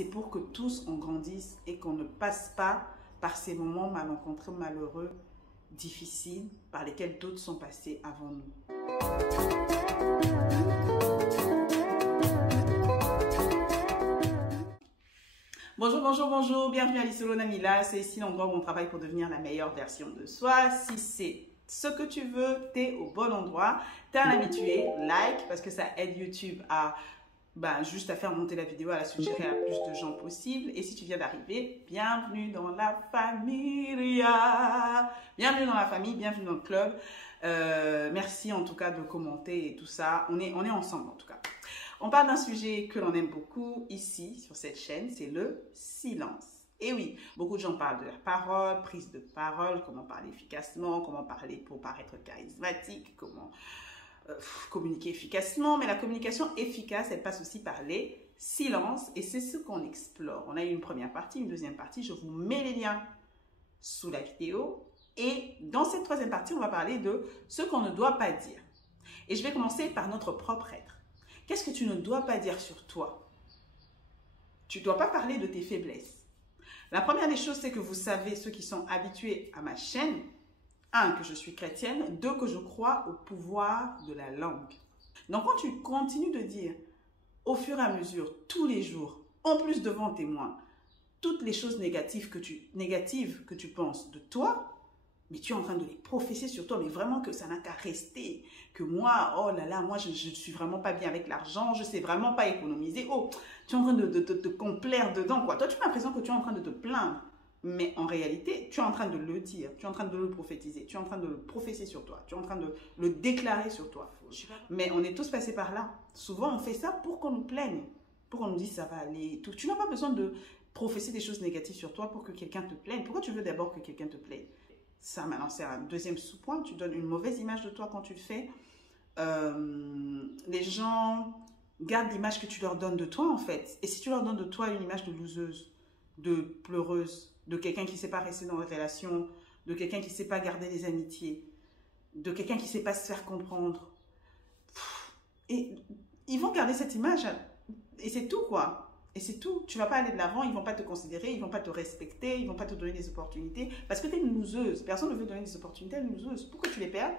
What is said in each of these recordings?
c'est pour que tous on grandisse et qu'on ne passe pas par ces moments malencontreux, malheureux, difficiles, par lesquels d'autres sont passés avant nous. Bonjour, bonjour, bonjour, bienvenue à l'Isolo Namila, c'est ici l'endroit où on travaille pour devenir la meilleure version de soi. Si c'est ce que tu veux, t'es au bon endroit, t'es un habitué, like, parce que ça aide YouTube à juste à faire monter la vidéo, à la suggérer à plus de gens possible. Et si tu viens d'arriver, bienvenue dans la familia, bienvenue dans la famille, bienvenue dans le club. Merci en tout cas de commenter et tout ça, on est ensemble en tout cas. On parle d'un sujet que l'on aime beaucoup ici, sur cette chaîne, c'est le silence. Et oui, beaucoup de gens parlent de leur parole, prise de parole, comment parler efficacement, comment parler pour paraître charismatique, comment communiquer efficacement. Mais la communication efficace, elle passe aussi par les silences et c'est ce qu'on explore. On a eu une première partie, une deuxième partie. Je vous mets les liens sous la vidéo. Et dans cette troisième partie, on va parler de ce qu'on ne doit pas dire. Et je vais commencer par notre propre être. Qu'est-ce que tu ne dois pas dire sur toi? Tu ne dois pas parler de tes faiblesses. La première des choses, c'est que vous savez, ceux qui sont habitués à ma chaîne, 1, que je suis chrétienne, 2, que je crois au pouvoir de la langue. Donc, quand tu continues de dire au fur et à mesure, tous les jours, en plus devant témoin, toutes les choses négatives que tu penses de toi, mais tu es en train de les prophétiser sur toi, mais vraiment que ça n'a qu'à rester. Que moi, oh là là, moi je ne suis vraiment pas bien avec l'argent, je ne sais vraiment pas économiser. Oh, tu es en train de te complaire dedans, quoi. Toi, tu as l'impression que tu es en train de te plaindre. Mais en réalité, tu es en train de le dire, tu es en train de le prophétiser, tu es en train de le prophétiser sur toi, tu es en train de le déclarer sur toi. Mais on est tous passés par là. Souvent, on fait ça pour qu'on nous plaigne, pour qu'on nous dise ça va aller et tout. Tu n'as pas besoin de prophétiser des choses négatives sur toi pour que quelqu'un te plaigne. Pourquoi tu veux d'abord que quelqu'un te plaigne? Ça, maintenant, c'est un deuxième sous-point. Tu donnes une mauvaise image de toi quand tu le fais. Les gens gardent l'image que tu leur donnes de toi, en fait. Et si tu leur donnes de toi une image de loseuse, de pleureuse, de quelqu'un qui ne sait pas rester dans les relations, de quelqu'un qui ne sait pas garder les amitiés, de quelqu'un qui ne sait pas se faire comprendre. Et ils vont garder cette image. Et c'est tout, quoi. Et c'est tout. Tu ne vas pas aller de l'avant, ils ne vont pas te considérer, ils ne vont pas te respecter, ils ne vont pas te donner des opportunités. Parce que tu es une loseuse. Personne ne veut donner des opportunités à une loseuse. Pourquoi tu les perds?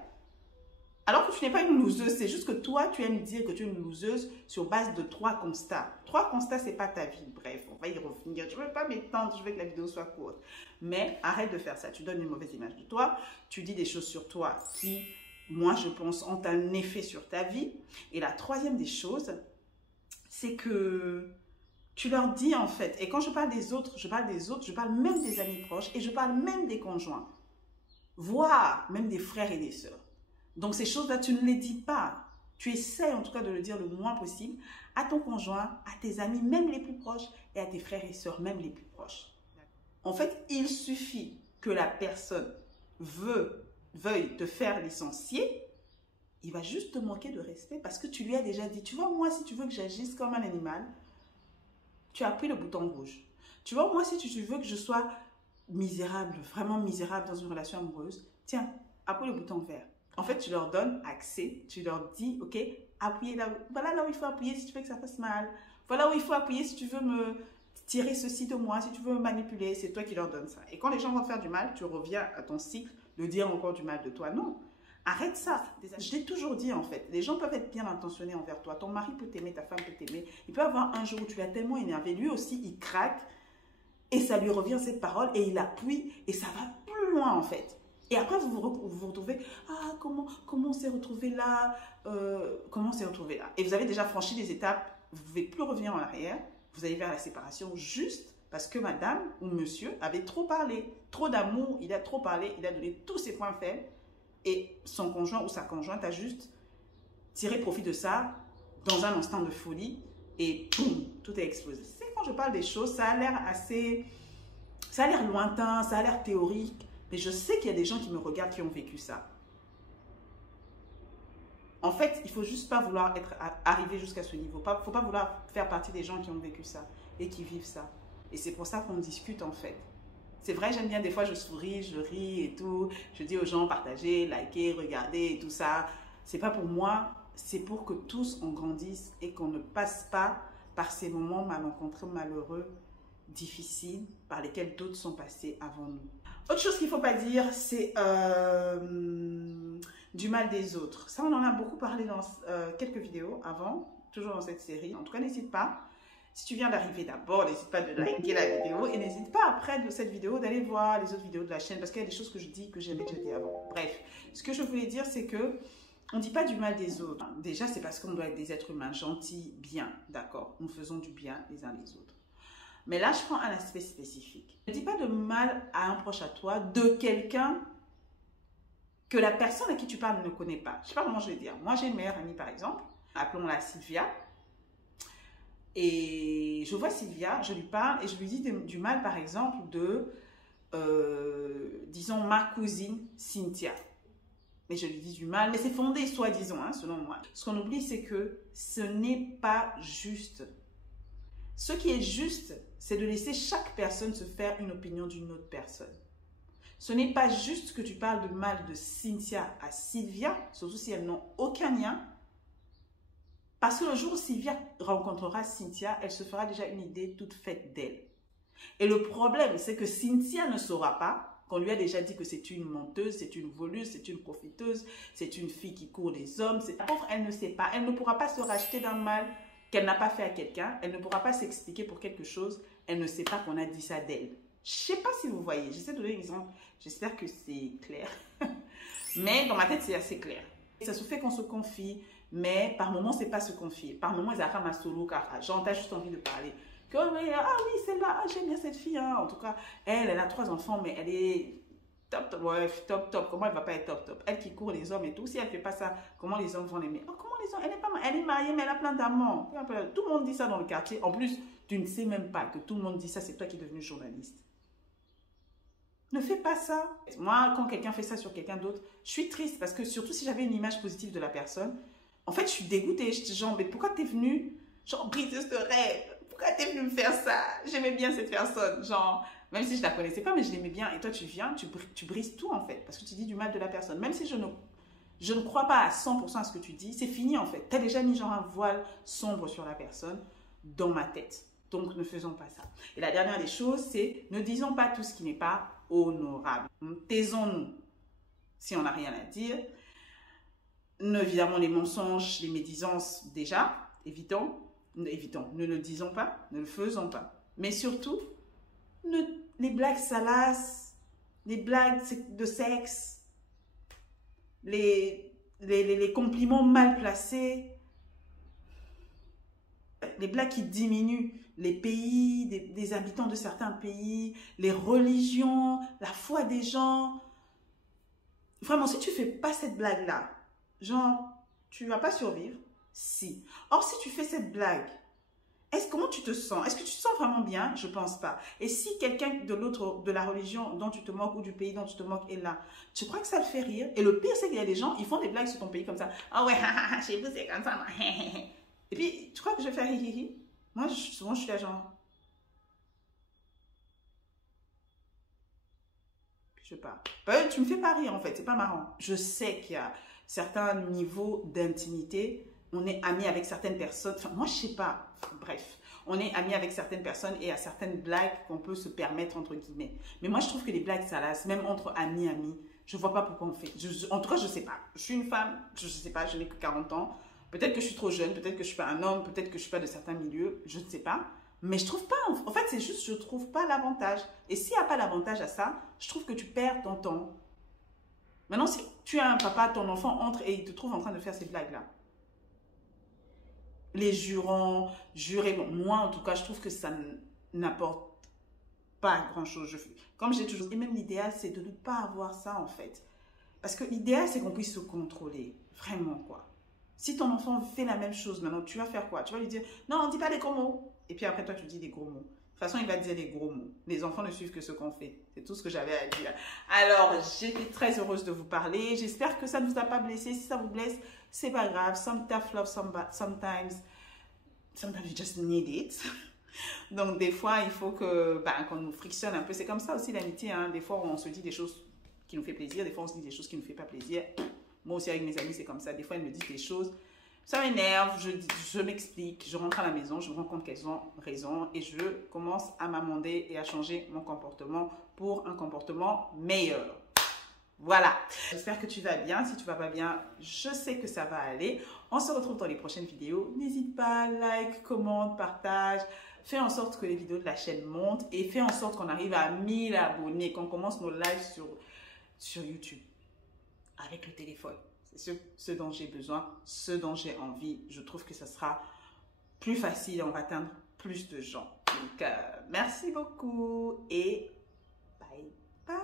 Alors que tu n'es pas une loseuse, c'est juste que toi, tu aimes dire que tu es une loseuse sur base de 3 constats. 3 constats, ce n'est pas ta vie. Bref, on va y revenir. Je ne veux pas m'étendre, je veux que la vidéo soit courte. Mais arrête de faire ça. Tu donnes une mauvaise image de toi. Tu dis des choses sur toi qui, moi, je pense, ont un effet sur ta vie. Et la troisième des choses, c'est que tu leur dis en fait, et quand je parle des autres, je parle même des amis proches et je parle même des conjoints, voire même des frères et des sœurs. Donc ces choses-là, tu ne les dis pas. Tu essaies en tout cas de le dire le moins possible à ton conjoint, à tes amis, même les plus proches, et à tes frères et sœurs, même les plus proches. En fait, il suffit que la personne veuille te faire licencier, il va juste te manquer de respect parce que tu lui as déjà dit, tu vois, moi, si tu veux que j'agisse comme un animal, tu as pris le bouton rouge. Tu vois, moi, si tu veux que je sois misérable, vraiment misérable dans une relation amoureuse, tiens, appuie le bouton vert. En fait, tu leur donnes accès, tu leur dis, ok, appuyez là, voilà là où il faut appuyer si tu veux que ça fasse mal. Voilà où il faut appuyer si tu veux me tirer ceci de moi, si tu veux me manipuler, c'est toi qui leur donnes ça. Et quand les gens vont te faire du mal, tu reviens à ton cycle de dire encore du mal de toi. Non, arrête ça. Je l'ai toujours dit en fait, les gens peuvent être bien intentionnés envers toi. Ton mari peut t'aimer, ta femme peut t'aimer. Il peut avoir un jour où tu l'as tellement énervé, lui aussi il craque et ça lui revient cette parole et il appuie et ça va plus loin en fait. Et après vous vous retrouvez, ah comment on s'est retrouvé là, comment on s'est retrouvé là. Et vous avez déjà franchi les étapes, vous ne pouvez plus revenir en arrière, vous allez vers la séparation juste parce que madame ou monsieur avait trop parlé, trop d'amour, il a trop parlé, il a donné tous ses points faibles. Et son conjoint ou sa conjointe a juste tiré profit de ça dans un instant de folie et boum, tout est explosé. C'est quand je parle des choses, ça a l'air lointain, ça a l'air théorique, mais je sais qu'il y a des gens qui me regardent qui ont vécu ça. En fait, il ne faut juste pas vouloir arriver jusqu'à ce niveau. Il ne faut pas vouloir faire partie des gens qui ont vécu ça et qui vivent ça. Et c'est pour ça qu'on discute en fait. C'est vrai, j'aime bien, des fois je souris, je ris et tout. Je dis aux gens, partagez, likez, regardez et tout ça. C'est pas pour moi, c'est pour que tous on grandisse et qu'on ne passe pas par ces moments malencontreux, malheureux, difficiles, par lesquels d'autres sont passés avant nous. Autre chose qu'il ne faut pas dire, c'est du mal des autres. Ça, on en a beaucoup parlé dans quelques vidéos avant, toujours dans cette série. En tout cas, n'hésite pas. Si tu viens d'arriver d'abord, n'hésite pas de liker la vidéo et n'hésite pas après de cette vidéo d'aller voir les autres vidéos de la chaîne parce qu'il y a des choses que je dis que j'avais déjà dit avant. Bref, ce que je voulais dire, c'est que on ne dit pas du mal des autres. Déjà, c'est parce qu'on doit être des êtres humains gentils, bien, d'accord. Nous faisons du bien les uns les autres. Mais là, je prends un aspect spécifique. Ne dis pas de mal à un proche à toi de quelqu'un que la personne à qui tu parles ne connaît pas. Je ne sais pas comment je vais dire. Moi, j'ai une meilleure amie, par exemple. Appelons-la Sylvia. Et je vois Sylvia, je lui parle et je lui dis du mal, par exemple, de, disons, ma cousine Cynthia. Mais je lui dis du mal, mais c'est fondé, soi-disant, hein, selon moi. Ce qu'on oublie, c'est que ce n'est pas juste. Ce qui est juste, c'est de laisser chaque personne se faire une opinion d'une autre personne. Ce n'est pas juste que tu parles de mal de Cynthia à Sylvia, surtout si elles n'ont aucun lien. Parce que le jour où Sylvia rencontrera Cynthia, elle se fera déjà une idée toute faite d'elle. Et le problème, c'est que Cynthia ne saura pas qu'on lui a déjà dit que c'est une menteuse, c'est une voleuse, c'est une profiteuse, c'est une fille qui court les hommes. La pauvre, elle ne sait pas. Elle ne pourra pas se racheter d'un mal qu'elle n'a pas fait à quelqu'un. Elle ne pourra pas s'expliquer pour quelque chose. Elle ne sait pas qu'on a dit ça d'elle. Je ne sais pas si vous voyez. J'essaie de donner un exemple. J'espère que c'est clair. Mais dans ma tête, c'est assez clair. Ça se fait qu'on se confie, mais par moments, c'est pas se confier. Par moments, ils arrivent à solo, car genre, t'as juste envie de parler. Que, ah oui, celle-là, ah, j'aime bien cette fille. Hein. En tout cas, elle a 3 enfants, mais elle est top, top. Ouais, top, top. Comment elle va pas être top, top? Elle qui court les hommes et tout. Si elle fait pas ça, comment les hommes vont l'aimer? Oh, comment les hommes? Elle est pas mal. Elle est mariée, mais elle a plein d'amants. Tout le monde dit ça dans le quartier. En plus, tu ne sais même pas que tout le monde dit ça. C'est toi qui es devenu journaliste. Ne fais pas ça. Moi, quand quelqu'un fait ça sur quelqu'un d'autre, je suis triste parce que surtout si j'avais une image positive de la personne, en fait, je suis dégoûtée. Je te dis, genre, mais pourquoi t'es venu, genre, briser ce rêve? Pourquoi t'es venu me faire ça? J'aimais bien cette personne. Genre, même si je la connaissais pas, mais je l'aimais bien. Et toi, tu viens, tu brises tout, en fait. Parce que tu dis du mal de la personne. Même si je ne crois pas à 100% à ce que tu dis, c'est fini, en fait. Tu as déjà mis, genre, un voile sombre sur la personne dans ma tête. Donc, ne faisons pas ça. Et la dernière des choses, c'est ne disons pas tout ce qui n'est pas honorable. Taisons-nous si on n'a rien à dire. Évidemment, les mensonges, les médisances, déjà, évitons. Ne le disons pas, ne le faisons pas. Mais surtout, les blagues salaces, les blagues de sexe, les compliments mal placés, les blagues qui diminuent les pays, des habitants de certains pays, les religions, la foi des gens. Vraiment, si tu ne fais pas cette blague-là, genre, tu ne vas pas survivre. Si. Or, si tu fais cette blague, comment tu te sens? Est-ce que tu te sens vraiment bien? Je ne pense pas. Et si quelqu'un de la religion dont tu te moques ou du pays dont tu te moques est là, tu crois que ça le fait rire? Et le pire, c'est qu'il y a des gens, ils font des blagues sur ton pays comme ça. Ah ouais, chez vous, c'est comme ça. Et puis, tu crois que je vais faire hi. Moi, souvent, je suis là genre... Puis je pars. Tu me fais pas rire, en fait. C'est pas marrant. Je sais qu'il y a certains niveaux d'intimité. On est amis avec certaines personnes. Enfin, moi, je sais pas. Bref. On est amis avec certaines personnes et à certaines blagues qu'on peut se permettre, entre guillemets. Mais moi, je trouve que les blagues salaces, même entre amis, je vois pas pourquoi on fait. En tout cas, je sais pas. Je suis une femme, je sais pas, je n'ai que 40 ans. Peut-être que je suis trop jeune, peut-être que je suis pas un homme, peut-être que je suis pas de certains milieux, je ne sais pas. Mais je trouve pas, en fait, c'est juste, je trouve pas l'avantage. Et s'il n'y a pas l'avantage à ça, je trouve que tu perds ton temps. Maintenant, si tu as un papa, ton enfant entre et il te trouve en train de faire ces blagues-là. Les jurons, jurer, bon, moi, en tout cas, je trouve que ça n'apporte pas grand-chose. Comme j'ai toujours dit, et même l'idéal, c'est de ne pas avoir ça, en fait. Parce que l'idéal, c'est qu'on puisse se contrôler. Vraiment, quoi. Si ton enfant fait la même chose, maintenant, tu vas faire quoi? Tu vas lui dire, non, on ne dit pas des gros mots. Et puis après, toi, tu dis des gros mots. De toute façon, il va dire des gros mots. Les enfants ne suivent que ce qu'on fait. C'est tout ce que j'avais à dire. Alors, j'étais très heureuse de vous parler. J'espère que ça ne vous a pas blessé. Si ça vous blesse, c'est pas grave. Some tough love, sometimes you just need it. Donc, des fois, il faut qu'on nous frictionne un peu. C'est comme ça aussi l'amitié. Hein. Des fois, on se dit des choses qui nous font plaisir. Des fois, on se dit des choses qui ne nous font pas plaisir. Moi aussi, avec mes amis, c'est comme ça. Des fois, elles me disent des choses. Ça m'énerve, je m'explique, je rentre à la maison, je me rends compte qu'elles ont raison et je commence à m'amender et à changer mon comportement pour un comportement meilleur. Voilà, j'espère que tu vas bien. Si tu vas pas bien, je sais que ça va aller. On se retrouve dans les prochaines vidéos. N'hésite pas, like, commente, partage. Fais en sorte que les vidéos de la chaîne montent et fais en sorte qu'on arrive à 1000 abonnés, qu'on commence nos lives sur YouTube avec le téléphone. C'est ce dont j'ai besoin, ce dont j'ai envie. Je trouve que ça sera plus facile, on va atteindre plus de gens. Donc, merci beaucoup et bye bye.